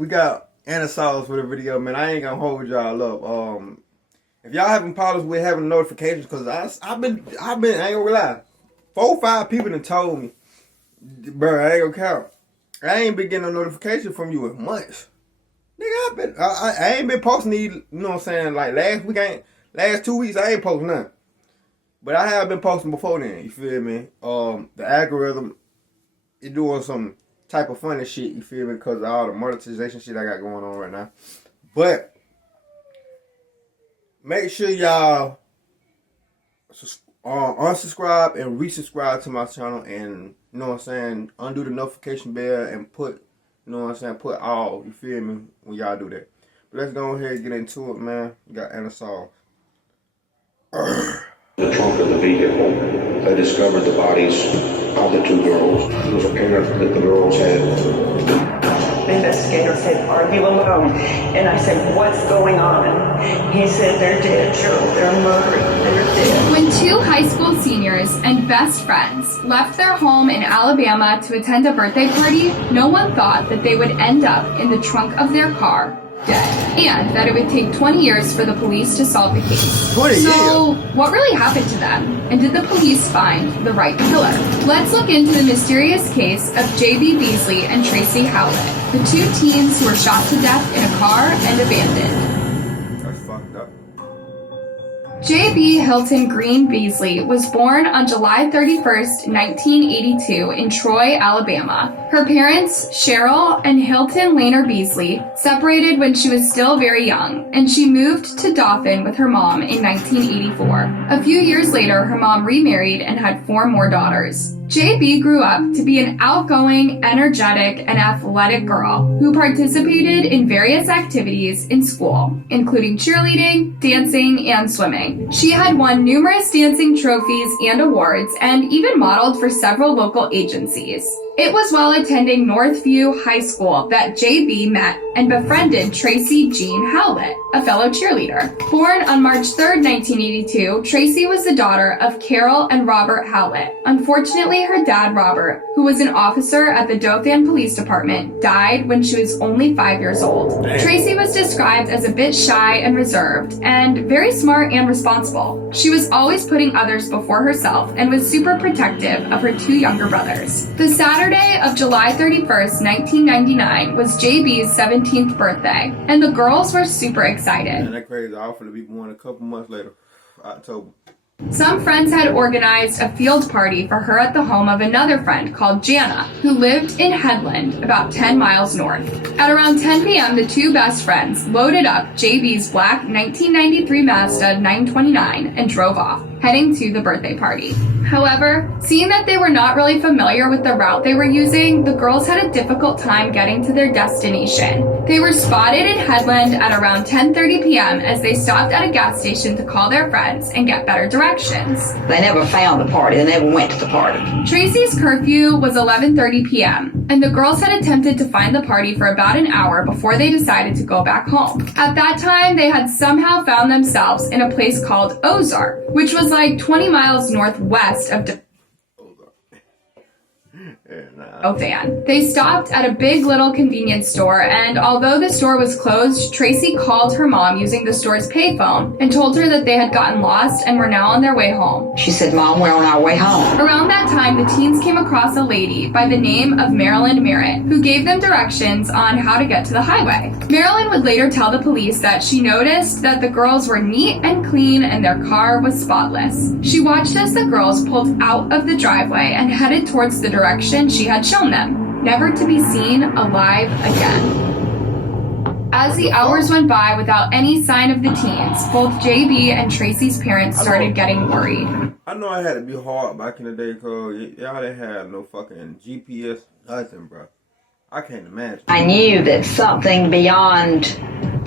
we got Anasauce for the video, man. I ain't gonna hold y'all up. If y'all having problems with having notifications, cause I've been, I ain't gonna lie, 4 or 5 people done told me, bro, I ain't gonna count. I ain't been getting a notification from you in months. Nigga, I ain't been posting these, you know what I'm saying? Like last 2 weeks, I ain't posting nothing. But I have been posting before then, you feel me? The algorithm is doing some type of funny shit, you feel me? Because of all the monetization shit I got going on right now. But make sure y'all unsubscribe and resubscribe to my channel, and you know what I'm saying, undo the notification bell and put, you know what I'm saying, put all, you feel me, when y'all do that. But let's go ahead and get into it, man. We got Anasauce. The trunk of the vehicle, they discovered the bodies of the 2 girls. It was apparent that the girls had. The investigator said, "Are you alone?" And I said, "What's going on?" He said, "They're dead, Cheryl. They're murdered. They're dead." When 2 high school seniors and best friends left their home in Alabama to attend a birthday party, no one thought that they would end up in the trunk of their car, dead, and that it would take 20 years for the police to solve the case. 20 years? So, what really happened to them? And did the police find the right killer? Let's look into the mysterious case of J.B. Beasley and Tracy Howlett, the 2 teens who were shot to death in a car and abandoned. That's fucked up. J.B. Hilton Green Beasley was born on July 31st, 1982 in Troy, Alabama. Her parents, Cheryl and Hilton Laner Beasley, separated when she was still very young, and she moved to Dauphin with her mom in 1984. A few years later, her mom remarried and had 4 more daughters. JB grew up to be an outgoing, energetic, and athletic girl who participated in various activities in school, including cheerleading, dancing, and swimming. She had won numerous dancing trophies and awards, and even modeled for several local agencies. It was while attending Northview High School that JB met and befriended Tracy Jean Howlett, a fellow cheerleader. Born on March 3rd, 1982, Tracy was the daughter of Carol and Robert Howlett. Unfortunately, her dad, Robert, who was an officer at the Dothan Police Department, died when she was only 5 years old. Tracy was described as a bit shy and reserved, and very smart and responsible. She was always putting others before herself and was super protective of her 2 younger brothers. The Saturday of July 31st, 1999 was JB's 17th birthday, and the girls were super excited. And that crazy. I offered to be born a couple months later, October. Some friends had organized a field party for her at the home of another friend called Jana, who lived in Headland, about 10 miles north. At around 10 p.m., the 2 best friends loaded up JB's black 1993 Mazda 929 and drove off, heading to the birthday party. However, seeing that they were not really familiar with the route they were using, the girls had a difficult time getting to their destination. They were spotted in Headland at around 10:30 p.m. as they stopped at a gas station to call their friends and get better directions. They never found the party. They never went to the party. Tracy's curfew was 11:30 p.m., and the girls had attempted to find the party for about an hour before they decided to go back home. At that time, they had somehow found themselves in a place called Ozark, which was like 20 miles northwest of Dothan. They stopped at a big little convenience store, and although the store was closed, Tracy called her mom using the store's payphone and told her that they had gotten lost and were now on their way home. She said, "Mom, we're on our way home." Around that time, the teens came across a lady by the name of Marilyn Merritt, who gave them directions on how to get to the highway. Marilyn would later tell the police that she noticed that the girls were neat and clean and their car was spotless. She watched as the girls pulled out of the driveway and headed towards the direction she had shown them, never to be seen alive again. As the hours went by without any sign of the teens, both JB and Tracy's parents started getting worried. I know I had to be hard back in the day because y'all didn't have no fucking GPS, nothing, bro. I can't imagine. I knew that something beyond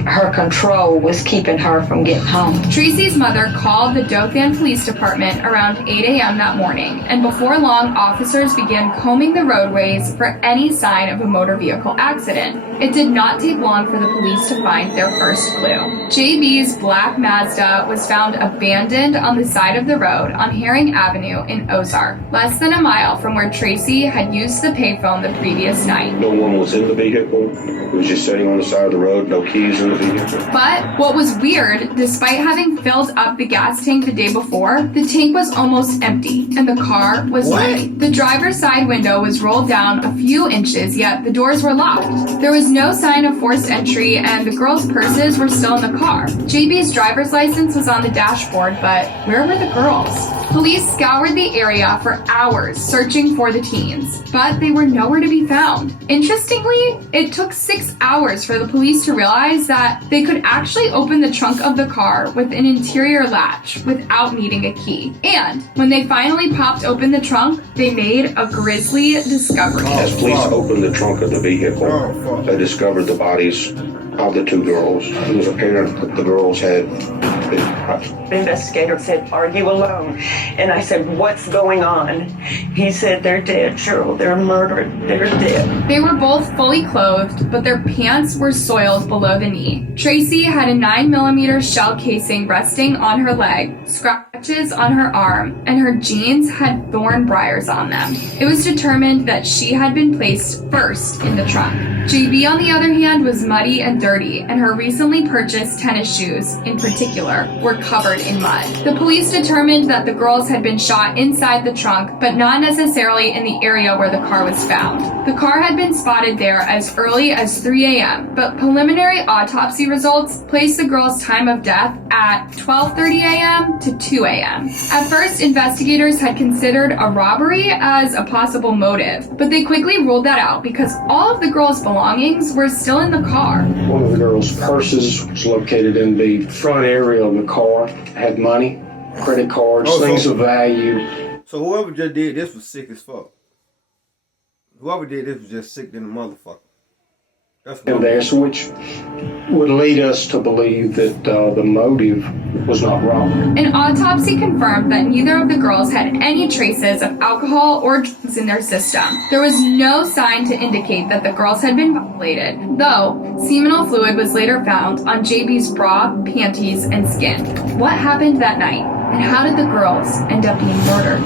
her control was keeping her from getting home. Tracy's mother called the Dothan Police Department around 8 a.m. that morning, and before long, officers began combing the roadways for any sign of a motor vehicle accident. It did not take long for the police to find their first clue. JB's black Mazda was found abandoned on the side of the road on Herring Avenue in Ozark, less than a mile from where Tracy had used the payphone the previous night. No one was in the vehicle. It was just sitting on the side of the road, no keys in the vehicle. But what was weird, despite having filled up the gas tank the day before, the tank was almost empty and the car was empty. The driver's side window was rolled down a few inches, yet the doors were locked. There was no sign of forced entry and the girls' purses were still in the car. JB's driver's license was on the dashboard, but where were the girls? Police scoured the area for hours searching for the teens, but they were nowhere to be found. Interestingly, it took 6 hours for the police to realize that they could actually open the trunk of the car with an interior latch without needing a key. And when they finally popped open the trunk, they made a grisly discovery. As police opened the trunk of the vehicle, they discovered the bodies of the two girls. It was apparent that the girls had been touched. The investigator said, "Are you alone?" And I said, "What's going on?" He said, "They're dead, Cheryl. They're murdered. They're dead." They were both fully clothed, but their pants were soiled below the knee. Tracy had a 9mm shell casing resting on her leg, scratches on her arm, and her jeans had thorn briars on them. It was determined that she had been placed first in the trunk. JB, on the other hand, was muddy and dirty, and her recently purchased tennis shoes, in particular, were covered in mud. The police determined that the girls had been shot inside the trunk, but not necessarily in the area where the car was found. The car had been spotted there as early as 3 a.m., but preliminary autopsy results placed the girls' time of death at 12:30 a.m. to 2 a.m. At first, investigators had considered a robbery as a possible motive, but they quickly ruled that out because all of the girls' belongings were still in the car. One of the girls' purses was located in the front area of the car, had money, credit cards, things of value. So whoever just did this was sick as fuck. Whoever did this was just sick than a motherfucker. That's what There, so which would lead us to believe that the motive was not robbery. An autopsy confirmed that neither of the girls had any traces of alcohol or drugs in their system. There was no sign to indicate that the girls had been violated, though seminal fluid was later found on JB's bra, panties, and skin. What happened that night, and how did the girls end up being murdered?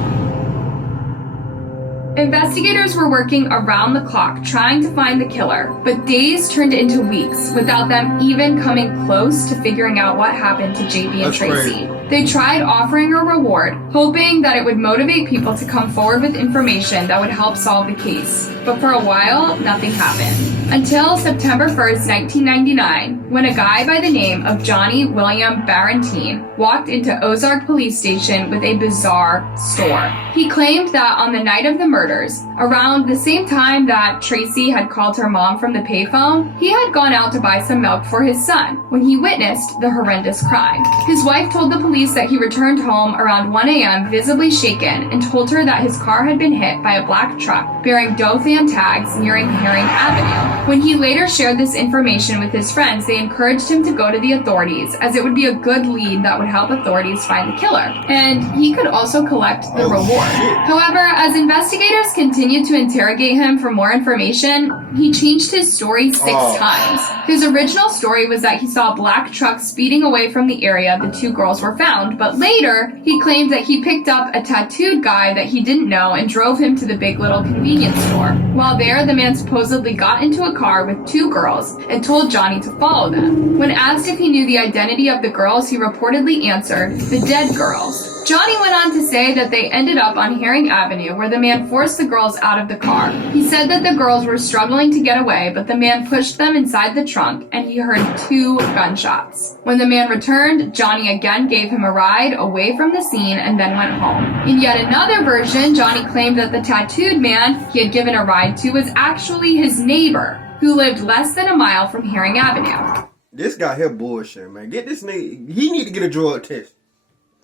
Investigators were working around the clock trying to find the killer, but days turned into weeks without them even coming close to figuring out what happened to JB and That's Tracy. crazy. They tried offering a reward, hoping that it would motivate people to come forward with information that would help solve the case. But for a while, nothing happened. Until September 1st, 1999, when a guy by the name of Johnny William Barentine walked into Ozark Police Station with a bizarre story. He claimed that on the night of the murders, around the same time that Tracy had called her mom from the payphone, he had gone out to buy some milk for his son when he witnessed the horrendous crime. His wife told the police that he returned home around 1 a.m. visibly shaken and told her that his car had been hit by a black truck bearing Dothan tags nearing Herring Avenue. When he later shared this information with his friends, they encouraged him to go to the authorities as it would be a good lead that would help authorities find the killer. And he could also collect the reward. However, as investigators continued to interrogate him for more information, he changed his story 6 times. His original story was that he saw a black truck speeding away from the area the two girls were found, but later he claimed that he picked up a tattooed guy that he didn't know and drove him to the Big Little convenience store. While there, the man supposedly got into a car with two girls and told Johnny to follow them. When asked if he knew the identity of the girls, he reportedly answered, "The dead girls." Johnny went on to say that they ended up on Herring Avenue, where the man forced the girls out of the car. He said that the girls were struggling to get away, but the man pushed them inside the trunk, and he heard 2 gunshots. When the man returned, Johnny again gave him a ride away from the scene and then went home. In yet another version, Johnny claimed that the tattooed man he had given a ride to was actually his neighbor, who lived less than a mile from Herring Avenue. This guy here bullshit, man. Get this nigga. He need to get a drug test.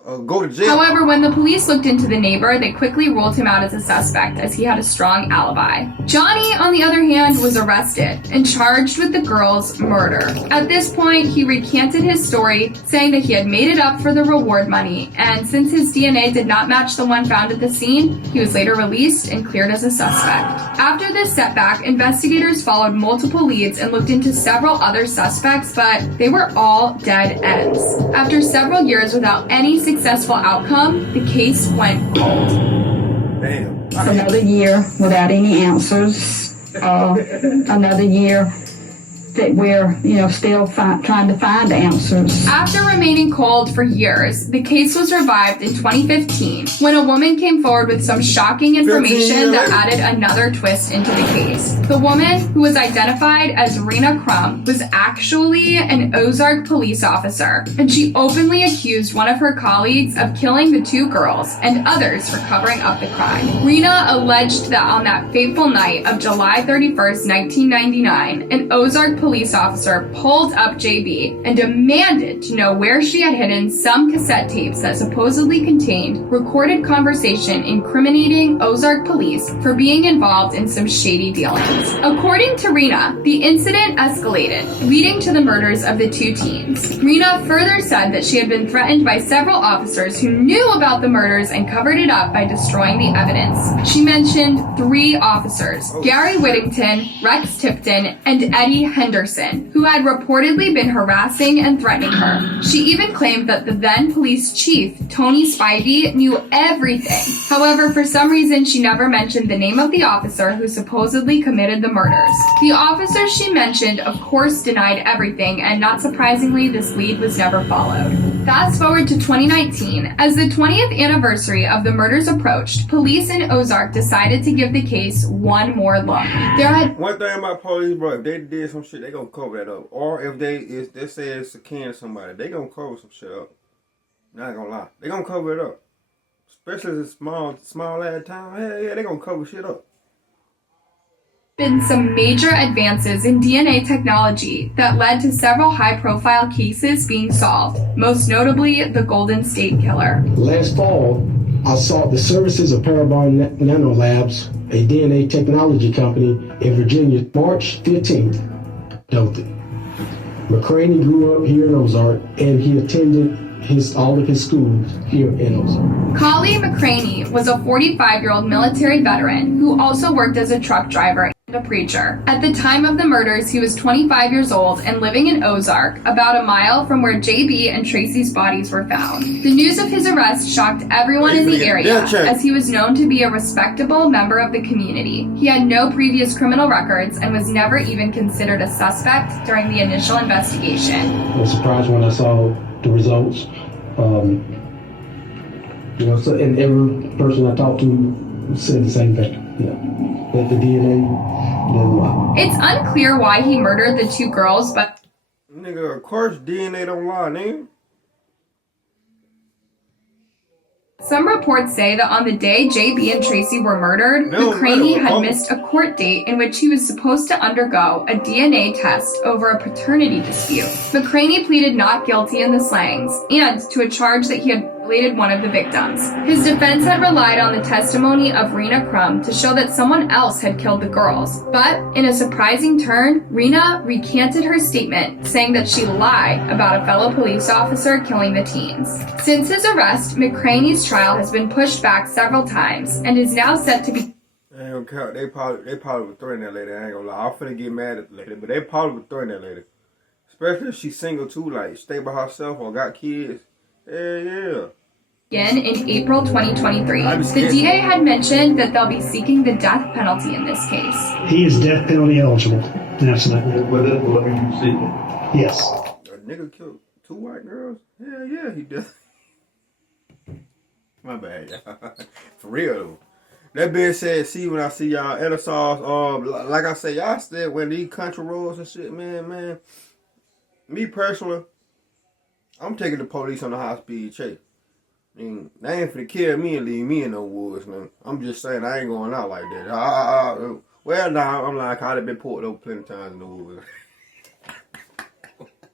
go to jail. However, when the police looked into the neighbor, they quickly ruled him out as a suspect as he had a strong alibi. Johnny, on the other hand, was arrested and charged with the girl's murder. At this point, he recanted his story, saying that he had made it up for the reward money, and since his DNA did not match the one found at the scene, he was later released and cleared as a suspect. After this setback, investigators followed multiple leads and looked into several other suspects, but they were all dead ends. After several years without any successful outcome, the case went cold. Damn. Another year without any answers. Another year that we're, still trying to find answers. After remaining cold for years, the case was revived in 2015 when a woman came forward with some shocking information that added another twist into the case. The woman, who was identified as Rena Crum, was actually an Ozark police officer, and she openly accused one of her colleagues of killing the two girls and others for covering up the crime. Rena alleged that on that fateful night of July 31st, 1999, an Ozark police officer pulled up JB and demanded to know where she had hidden some cassette tapes that supposedly contained recorded conversation incriminating Ozark police for being involved in some shady dealings. According to Rena, the incident escalated, leading to the murders of the two teens. Rena further said that she had been threatened by several officers who knew about the murders and covered it up by destroying the evidence. She mentioned 3 officers, Gary Whittington, Rex Tipton, and Eddie Henderson, who had reportedly been harassing and threatening her. She even claimed that the then police chief, Tony Spivey, knew everything. However, for some reason, she never mentioned the name of the officer who supposedly committed the murders. The officers she mentioned, of course, denied everything, and not surprisingly, this lead was never followed. Fast forward to 2019. As the 20th anniversary of the murders approached, police in Ozark decided to give the case one more look. One thing about police, bro, if they did some shit, they gonna cover that up. Or if they say it's akin to somebody, they gonna cover some shit up. Not gonna lie, they gonna cover it up. Especially as a small ass town. Hell yeah, they gonna cover shit up. Been some major advances in DNA technology that led to several high-profile cases being solved, most notably the Golden State Killer. Last fall, I sought the services of Paragon Nanolabs, a DNA technology company in Virginia, March 15th. Dothan. McCraney grew up here in Ozark, and he attended all of his schools here in Ozark. Collie McCraney was a 45-year-old military veteran who also worked as a truck driver and a preacher. At the time of the murders, he was 25 years old and living in Ozark, about a mile from where JB and Tracy's bodies were found. The news of his arrest shocked everyone in the area, as he was known to be a respectable member of the community. He had no previous criminal records and was never even considered a suspect during the initial investigation. I was surprised when I saw the results. And every person I talked to said the same thing. That the DNA doesn't lie. It's unclear why he murdered the two girls, but nigga, of course DNA don't lie, nigga. some reports say that on the day JB and Tracy were murdered, McCraney had missed a court date in which he was supposed to undergo a DNA test over a paternity dispute. McCraney pleaded not guilty in the slangs, and to a charge that he had violated one of the victims. His defense had relied on the testimony of Rena Crum to show that someone else had killed the girls. But in a surprising turn, Rena recanted her statement, saying that she lied about a fellow police officer killing the teens. Since his arrest, McCraney's trial has been pushed back several times and is now set to be. They probably would threaten that lady. I ain't gonna lie. I'm finna get mad at the lady, but they probably would threaten that lady. Especially if she's single too, like stay by herself or got kids. Yeah. Again in April 2023. The DA had mentioned that they'll be seeking the death penalty in this case. He is death penalty eligible. Absolutely. Yes. A nigga killed 2 white girls? Hell yeah, he did. My bad, y'all. For real though. That being said, see when I see y'all Edisars, like I say, y'all still when these country roads and shit, man. Me personally, I'm taking the police on a high-speed chase. I mean, they ain't finna kill me and leave me in no woods, man. I'm just saying I ain't going out like that. Well, nah, I'm like, I'd have been pulled over plenty of times in the woods.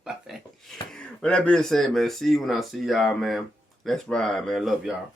But that being said, man, see you when I see y'all, man. Let's ride, man. Love y'all.